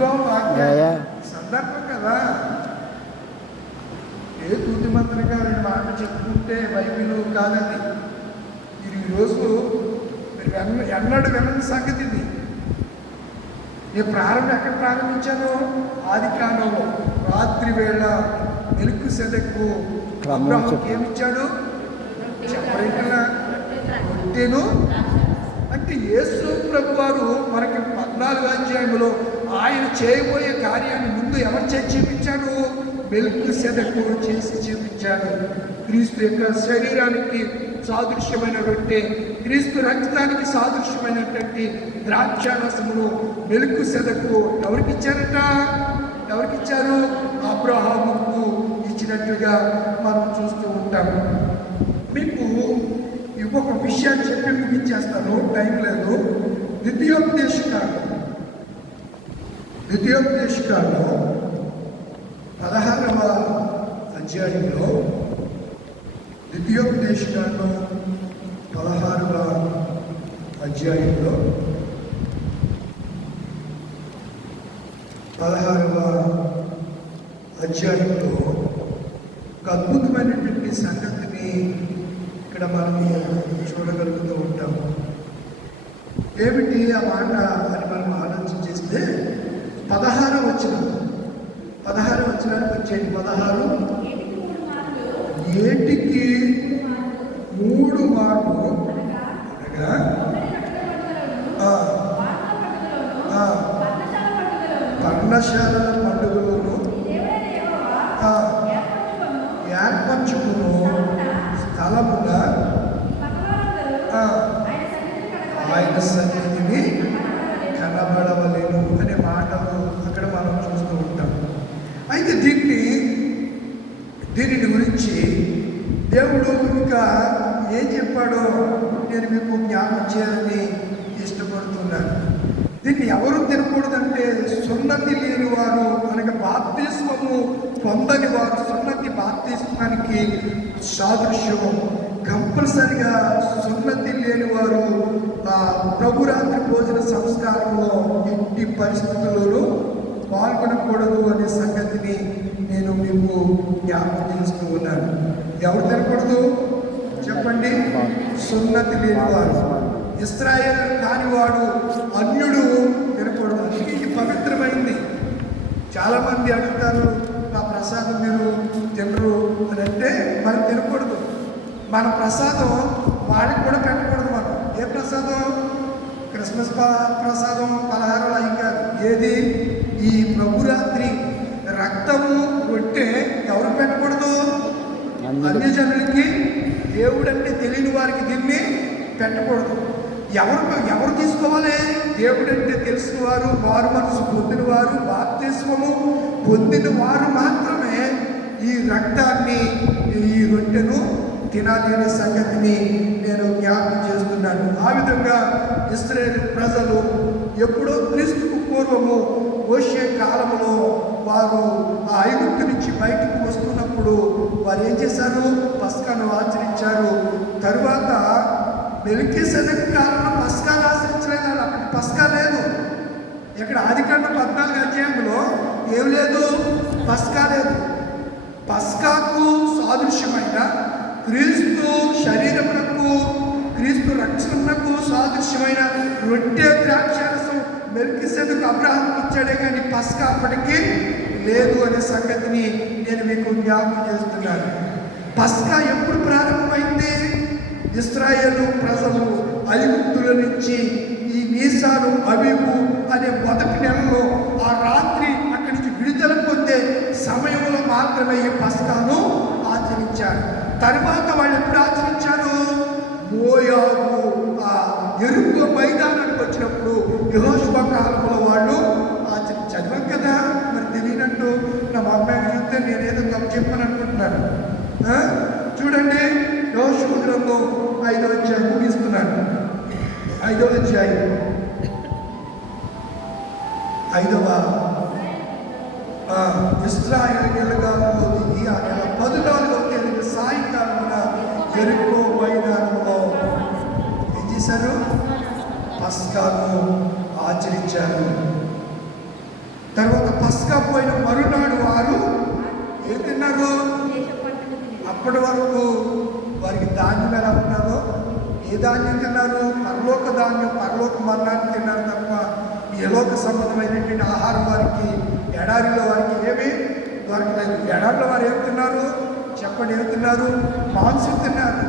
ఇదిగో సందర్భం కదా. ఏ తూతి మంత్రిగా రెండు మాటలు చెప్పుకుంటే బైబిల్ కాదండి. మీరు ఈరోజు మీరు ఎన్నడూ వినని సంగతి ఇది. నేను ఎక్కడ ప్రారంభించాను? ఆది కాండంలో రాత్రి వేళ మెల్కీసెదెకు అబ్రాహాముకి ఏమిచ్చాడు? చెప్పరేంటలా రొట్టెను. అంటే యేసు ప్రభు వారు మనకి 14వ అధ్యాయంలో ఆయన చేయబోయే కార్యాన్ని ముందు ఎవరు చేసి చూపించాడు? మెల్కీసెదెకు చేసి చూపించాడు. క్రీస్తు యొక్క శరీరానికి సాదృశ్యమైన రొట్టె, క్రీస్తు రక్తానికి సాదృశ్యమైనటువంటి ద్రాక్షారసమును మెల్కీసెదెకు ఎవరికి ఇచ్చారట? ఎవరికి ఇచ్చారు? అబ్రాహాముకు ఇచ్చినట్లుగా మనం చూస్తూ ఉంటాము. మీకు ఇంకొక విషయాన్ని చెప్పి ముగించేస్తాను, టైం లేదు. ద్వితీయోపదేశకాండం 16వ అధ్యాయంలో, ద్వితీయోపదేశకాండం 16వ అధ్యాయంలో 16వ అధ్యాయంలో ఒక అద్భుతమైనటువంటి సంగతిని ఇక్కడ మనము చూడగలుగుతూ ఉంటాము. ఏమిటి ఆ మాట అని మనం ఆలోచన చేస్తే 16వ వచనానికి వచ్చేది. 16 ఏటికి 3 మార్లు అనగా పర్ణశాలల పండుగలోను ఏర్పరచుకును స్థలముగా ఆయన సన్నిధిని కనబడవలేను అనే మాటలు అక్కడ మనం చూస్తూ ఉంటాం. అయితే దీనిని గురించి దేవుడు ఇంకా ఏం చెప్పాడో నేను మీకు జ్ఞాపకం చేయాలని ఇష్టపడుతున్నాను. దీన్ని ఎవరు తినకూడదంటే సున్నతి లేని వారు, అనగా బాప్తిస్మము పొందని వారు. సున్నతి బాప్తిస్మానికి సాదృశ్యము. కంపల్సరిగా సున్నతి లేని వారు ప్రభురాత్రి భోజన సంస్కారంలో ఎట్టి పరిస్థితుల్లోనూ పాల్గొనకూడదు అనే సంగతిని నేను మీకు జ్ఞాపకం చేస్తూ ఉన్నాను. ఎవరు తినకూడదు చెప్పండి? సున్నతి లేనివారు, ఇశ్రాయేలు కానివాడు, అన్యుడు తినకూడదు. ఇది పవిత్రమైంది. చాలామంది అడుగుతారు, నా ప్రసాదం మీరు తినరు అని అంటే మనం తినకూడదు. మన ప్రసాదం వాడికి కూడా పెట్టకూడదు. మనం ఏ ప్రసాదం? క్రిస్మస్ ప్రసాదం, పలహారాలు అవి కాదు. ఏది? ఈ ప్రభురాత్రి రక్తము రొట్టె ఎవరు పెట్టకూడదు? అన్యజనులకి, దేవుడంటే తెలియని వారికి దీన్ని పెట్టకూడదు. ఎవరు తీసుకోవాలి? దేవుడంటే తెలిసిన వారు, మారు మనసు పొందిన వారు, బాప్తిస్మము పొందిన వారు మాత్రమే ఈ రక్తాన్ని, ఈ రొట్టెను తినాలి అనే సంగతిని నేను జ్ఞాపకం చేస్తున్నాను. ఆ విధంగా ఇశ్రాయేలు ప్రజలు ఎప్పుడో క్రీస్తుకు పూర్వము మోషే కాలంలో వారు ఆ ఐగుప్తు నుంచి బయటకు వస్తున్నప్పుడు వారు ఏం చేశారు? పస్కాను ఆచరించారు. తరువాత మెల్కీసెదెకు కాలంలో పస్కాను ఆచరించలేదు. అప్పటి పస్కా లేదు. ఇక్కడ ఆదికాండం 14వ అధ్యాయంలో ఏం లేదు? పస్కా లేదు. పస్కాకు సాదృశ్యమైన క్రీస్తు శరీరమునకు, క్రీస్తు రక్షణకు సాదృశ్యమైన రొట్టె ద్రాక్షారసం మెల్కీసెదెకు అబ్రాహాముకి ఇచ్చాడే కానీ పస్కా అప్పటికీ లేదు అనే సంగతిని నేను మీకు జ్ఞాపకం చేస్తున్నాను. పస్కా ఎప్పుడు ప్రారంభమైంది? ఇశ్రాయేలు ప్రజలు ఐగుప్తుల నుంచి ఈ నీసాను అబీబు అనే మొదటి నెలలో ఆ రాత్రి అక్కడి నుంచి విడుదల పొందే సమయంలో మాత్రమే ఈ పస్కాను ఆచరించారు. తర్వాత వాళ్ళు ఎప్పుడు ఆచరించారు? మోయాబు ఆ ఎరుకు మైదానానికి వచ్చినప్పుడు యెహోషువ కాలంలో వాళ్ళు ఆచరించారు. చదివాం కదా, మరి తెలియనట్టు నా అమ్మాయి చూస్తే నేనేదో తప్పు చెప్పాను అనుకుంటున్నాను. చూడండి, యెహోషువ గ్రంథం 5వ అధ్యాయం ముగిస్తున్నాను. 5వ అధ్యాయం 5వ ఇశ్రాయేలీయులుగా దిగి ఆ నెల 14వ తేదీన సాయంకాలమున యెరికో మైదానంలో ఏం చేశారు? పస్కాను ఆచరించారు. తర్వాత పస్కా పోయిన మరునాడు వారు ఏం తిన్నారు? అప్పటి వరకు వారికి ధాన్యం ఎలా ఉన్నారో, ఏ ధాన్యం తిన్నారు? పరలోక ధాన్యం, పరలోక మరణాన్ని తిన్నారు తప్ప ఏలోక సంబంధమైనటువంటి ఆహారం వారికి ఎడారిలో వారికి ఏమీ దొరకలేదు. ఎడారిలో వారు ఏం తిన్నారు చెప్పండి? ఏం తిన్నారు? మాంసం తిన్నారు.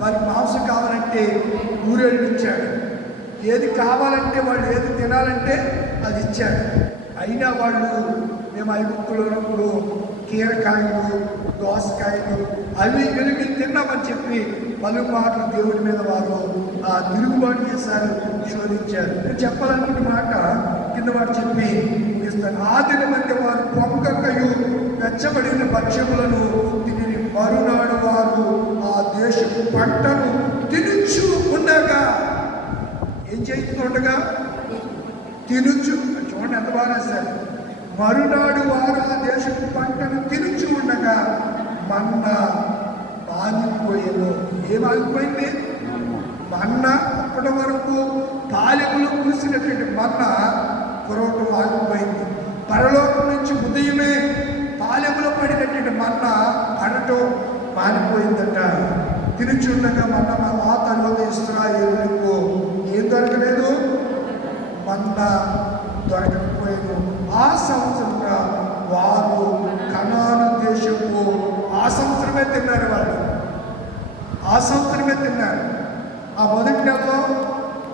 వారికి మాంసం కావాలంటే ఊరేళ్ళు ఇచ్చాడు. ఏది కావాలంటే వాళ్ళు ఏది తినాలంటే అది ఇచ్చాడు. అయినా వాళ్ళు మేము ఐగుప్తులో ఉన్నప్పుడు కీరకాయలు, దోసకాయలు అవి వెలిగి తిన్నామని చెప్పి పలుమార్లు దేవుడి మీద వారు తిరుగుబాటు చేశారు, శోధించారు. నేను చెప్పాలనుకున్న మాట కింద వాడు చెప్పి ఇస్తాను. ఆ దినమంటే వారు పొంగకయు వెచ్చబడిన భక్ష్యములను తిని మరునాడు వారు ఆ దేశపు పంటను తినుచు ఉండగా, ఏం చేస్తుండగా? తినుచు. చూడండి ఎంత బాగా రాశారు. మరునాడు వారు ఆ దేశపు పంటను తినుచు ఉండగా మన్న ఆగిపోయేను. ఏం ఆగిపోయింది? మన్న. అప్పటి వరకు పాలెములు కురిసినటువంటి మన్న కురవటం ఆగిపోయింది. పరలోకం నుంచి ఉదయమే పాలెములో పడినటువంటి మన్న పడటం మారిపోయిందట. తినుచుండగా మన్న. ఆ తర్వాత ఇశ్రాయేలులకు ఏం దొరకలేదు? మన్న దొరకకపోయాను. ఆ సంవత్సరంగా వారు కనాను దేశము ఆ సంవత్సరమే తిన్నారు. వాళ్ళు ఆ సంవత్సరమే తిన్నారు. ఆ మొదటి నెలలో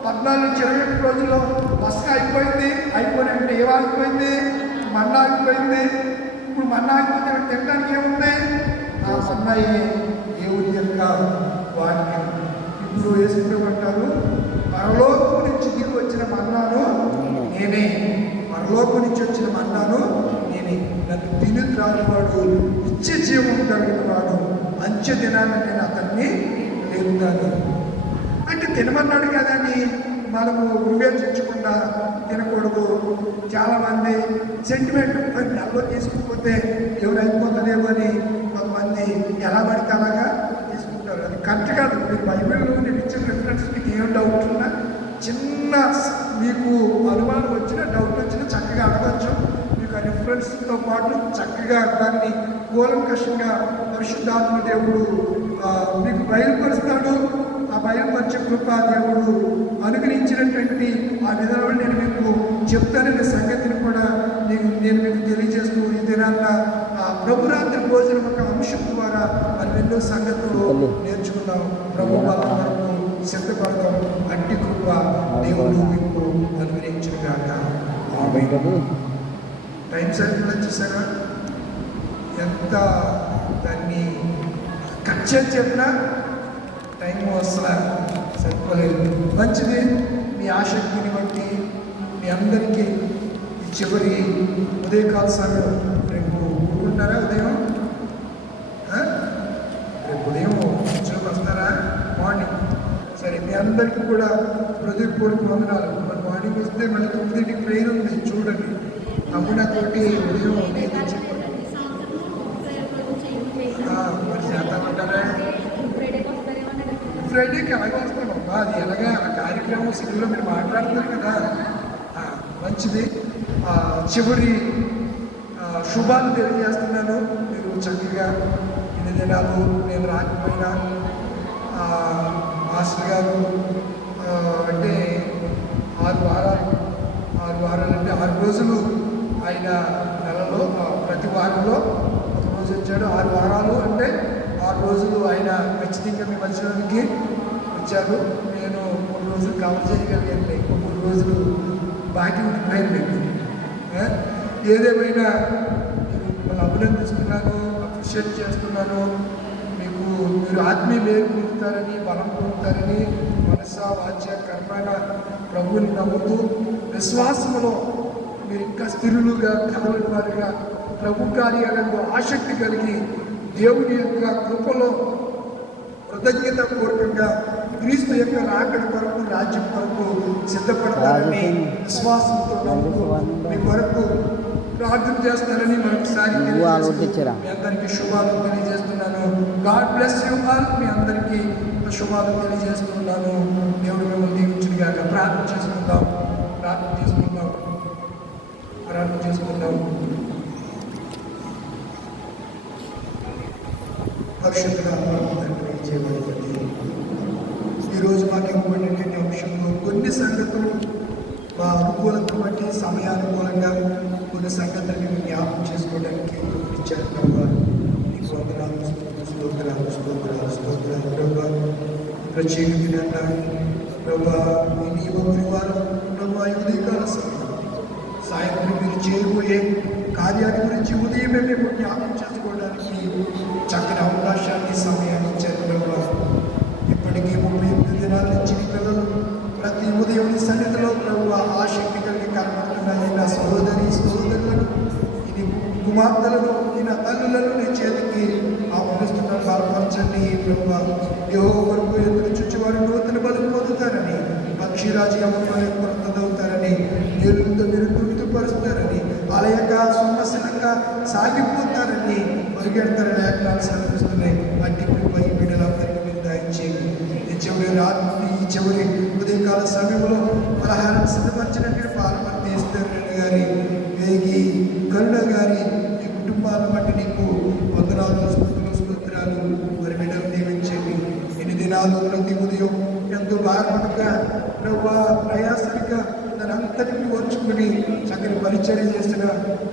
14-21 రోజుల్లో పస్కా అయిపోయింది. అయిపోయినంటే ఏమాగిపోయింది? మన్నా ఆగిపోయింది. ఇప్పుడు మన్నా ఆగిపోతే తినడానికి ఏముంది? ఆ మన్నాయి దేవుడి యొక్క వాక్యం. ఇప్పుడు వేసుకుంటారు, పరలోకం నుంచి దిగి వచ్చిన మన్నాను నేనే, పరలోకం నుంచి వచ్చిన మన్నాను నేనే, నన్ను తిని త్రాగువాడు నిత్య జీవం కలిగిన వాడు, అంత్య దినాన్ని నేను అతన్ని లేపుతాను. అంటే తినమన్నాడు కదని మనము వివేచించకుండా తినకూడదు. చాలామంది సెంటిమెంట్ నెలలో తీసుకుపోతే ఎవరు అయిపోతుందేమో అని కొంతమంది ఎలా పడితే అలాగా తీసుకుంటారు. అది కరెక్ట్ కాదు. మీరు బైబిల్లో నేను ఇచ్చిన రిఫరెన్స్ మీకు ఏం డౌట్ ఉన్నా, చిన్న మీకు అనుమానం వచ్చినా, డౌట్ వచ్చినా చక్కగా అడగచ్చు. మీకు ఆ రిఫరెన్స్తో పాటు చక్కగా దాన్ని కూలంకషంగా పరిశుద్ధాత్మ దేవుడు మీకు బయలుపరుస్తాడు. ఆ బయలుపరిచే కృప దేవుడు అనుగ్రహించినటువంటి ఆ విధానం నేను మీకు చెప్తాననే సంగతిని కూడా నేను మీకు తెలియజేస్తూ ఈ దినాన్న ప్రభురాత్రి భోజనం ఒక అంశం ద్వారా మనం ఎన్నో సంగతులు నేర్చుకున్నాం. ప్రభు బలం వరకు సిద్ధపడతాం. అట్టి కృప దేవుడు మీకు అనుగ్రహించిన కాక. టైం సైకిల్ వచ్చేసారా? ఎంత దాన్ని కట్ చేసి చెప్పినా టైం అసలు సరిపోలేదు. మంచిది. మీ ఆసక్తిని బట్టి మీ అందరికీ ఈ చివరి ఉదయకాల సమయం రేపు ఊరుకుంటారా? ఉదయం రేపు ఉదయం ఉద్యోగం వస్తారా? మార్నింగ్. సరే, మీ అందరికీ కూడా హృదయపూర్వక వందనాలు. మరి మార్నింగ్ వస్తే మళ్ళీ 9కి ప్రేయర్ ఉంది, చూడండి. అమ్మునతోటి ఉదయం నేను మరి చేస్తామంటారా? ఫ్రైడేకి ఎలాగ వస్తామమ్మా? అది ఎలాగా ఆ కార్యక్రమం సిటీలో మీరు మాట్లాడుతున్నారు కదా. మంచిది. చివరి శుభాలు తెలియజేస్తున్నాను. మీరు చక్కగా ఇన్ని దినాలు నేను రాకపోయినా మాస్టర్ గారు అంటే 6 వారాలు అంటే 6 రోజులు ఆయన నెలలో ప్రతి వారంలో ఒక రోజు వచ్చాడు. 6 వారాలు అంటే 6 రోజులు ఆయన ఖచ్చితంగా మీ మధ్యలోనికి వచ్చారు. నేను 3 రోజులు కవర్ చేయగలిగాను. ఇంకో 3 రోజులు బాకీ ఉండిపోయింది. ఏదేమైనా మిమ్మల్ని అభినందిస్తున్నాను, అప్రిషియేట్ చేస్తున్నాను. మీరు ఆత్మీయ మేలు పొందుతారని, బలం పొందుతారని మనస వాచ్య కర్మగా ప్రభువుని నమ్ముతూ విశ్వాసంలో మీరు ఇంకా స్థిరులుగా కదలని వారిగా ప్రభు కార్యాలయంలో ఆసక్తి కలిగి దేవుని యొక్క కృపలో కృతజ్ఞత పూర్వకంగా క్రీస్తు యొక్క రాకడ కొరకు, రాజ్యం కొరకు సిద్ధపడతారని విశ్వాసంతో నమ్ముతూ మీ కొరకు ప్రార్థన చేస్తారని మరొకసారి మీ అందరికీ శుభాలు తెలియజేస్తున్నాను. God bless you all. మీ అందరికీ శుభాలు తెలియజేస్తున్నాను. దేవుడు మిమ్మల్ని దీవించుగాక. ప్రార్థన చేసుకుందాం. పరిశుద్ధ తండ్రి చేయబడింది. ఈరోజు మాకు ఇవ్వబడినటువంటి అంశంలో కొన్ని సంగతులు మా అనుకూలత బట్టి సమయానుకూలంగా కొన్ని సంగతులు మేము జ్ఞాపకం చేసుకోవడానికి ఇచ్చారు ప్రభావ. నీకు వందనాలు, స్తోత్రాలు స్తోత్రాలు స్తోత్రాలు ప్రభావ. ప్రత్యేకంగా ప్రభావ మీ నియమ గురువారం ప్రభావ ఉదయకాల సమయం సాయంత్రం మీరు చేయబోయే కార్యాన్ని గురించి ఉదయమే మేము జ్ఞాపకం చేసుకోవడానికి చక్కని అవకాశాన్ని సమయాన్ని ఇచ్చారు ప్రభావ. ఇప్పటికీ 38 దినాల నుంచి పిల్లలు ప్రతి ఉదయం సన్నిధిలో ప్రభు ఆసక్తి కలిగి కనబడుతున్నాయి. నా సహోదరులను ఇది కుమార్తెలను నా తల్లులను నీ చేతికి ఆహ్వానిస్తున్న బలపరచండి ప్రభు. యెహోవా వరకు ఎదురు చూచేవారు నూతన బలం పొందుతారని, పక్షిరాజు అమ్మని కొరతదవుతారని, ఏలుతో మీరు తృప్తిపరుస్తారని, అలయక సమస్యలక సాగిపోతారని పరిగెడతారు లేఖనాలు సెలవిస్తున్నాయి. అట్టి కృపై బిడ్డలందరికీ మీరు దయచేయండి. ఈ చివరి ఉదయకాల సమయంలో పలహారం సిద్ధపరిచినట్టు పాల్పడి ఇస్తారు గారి వేగి కరుణ గారి మీ కుటుంబాలను బట్టి నీకు వందనాలు స్తోత్రాలు మరి బిడ్డలు దీవించండి. ఎన్ని దినాలు ప్రతి ఉదయం ఎంతో బాధపడగా ప్రయాసంగా దాని అంతటిని ఓర్చుకుని చక్కని పరిచయం చేసిన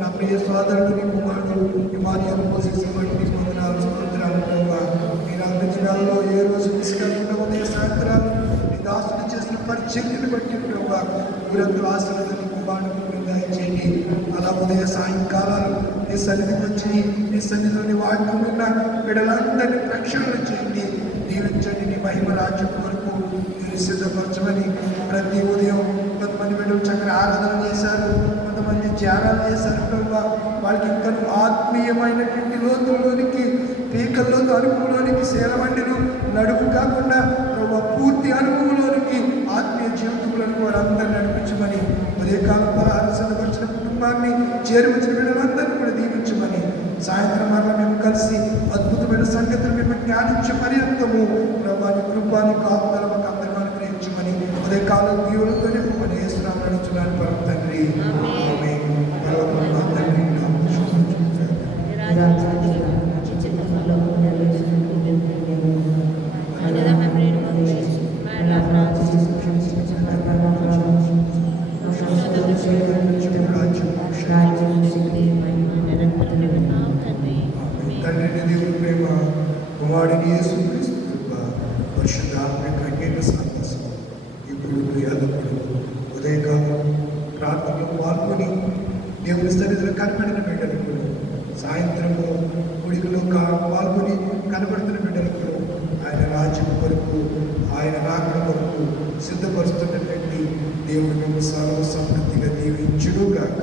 నా ప్రియ సోదరుడు నీ కుమారుడు హిమాలయం పోసేసి బట్టి నీకు వందనాలు స్తోత్రాలు ప్రభావ. నేను అన్ని దినాల్లో ఏ రోజు తీసుకెళ్ళకుండా ఉదయ సాయంత్రాలు నీ దాసులు చేసిన పరిచర్యను బట్టి ప్రభావ ఊరంతా ఆశలను నీ కుమారుడు దయచేయండి. అలా ఉదయ సాయంకాలాలు నీ సన్నిధికి వచ్చి నీ సన్నిధిలోని వాక్యం ఉన్న బిడ్డలందరినీ ప్రక్షాళన చేయండి, దీవించండి. నీ మహిమ రాజ్యం వరకు మీరు సిద్ధపరచమని ప్రతి ఉదయం కొంతమంది బిడ్డలు చక్కని ఆరాధన చేశారు, కొంతమంది ధ్యానాలు చేశారు ప్రభావ. వాళ్ళకి ఇంకా ఆత్మీయమైనటువంటి లోతుల్లోనికి పీకల్లోకి అనుభవంలోనికి శీలమండిను నడుపు కాకుండా ప్రభావ పూర్తి అనుభవంలోనికి ఆత్మీయ జీవితంలోనికి వారందరూ నడిపించమని ఉదయకాలం పలహారం సిద్ధపరిచిన కుటుంబాన్ని చేరువచ్చిన బిడ్డలందరినీ కూడా దీవించమని సాయంత్రం వల్ల మేము కలిసి అద్భుతమైన సంగతులు మేము జ్ఞానించే పర్యంతము ప్రభాని కృపాని కాపుదల మాకు అందరూ అనుగ్రహించమని ఉదయకాలం దీవులతో నింపమని యేసునామమున అడుగుచున్నాను పరమ తండ్రి. ఆమేన్. పరలోకమందున్న తండ్రి తండ్రి దేవుని ప్రేమ కుమారుడిని యేసుక్రీస్తు కృప పరిశుద్ధాత్మ అన్యోన్య సహవాసం ఇప్పుడు ఎల్లప్పుడూ ఉదయకాలం ప్రార్థనలో పాల్గొని దేవుని సన్నిధిలో కనబడిన బిడ్డలకు సాయంత్రము గుడిలో పాల్గొని కనబడుతున్న బిడ్డలకు ఆయన రాజ్యం కొరకు ఆయన రాకడ కొరకు సిద్ధపరుస్తున్నటువంటి దేవుడు మేము సర్వ సమృద్ధిగా దీవించుడుగాక.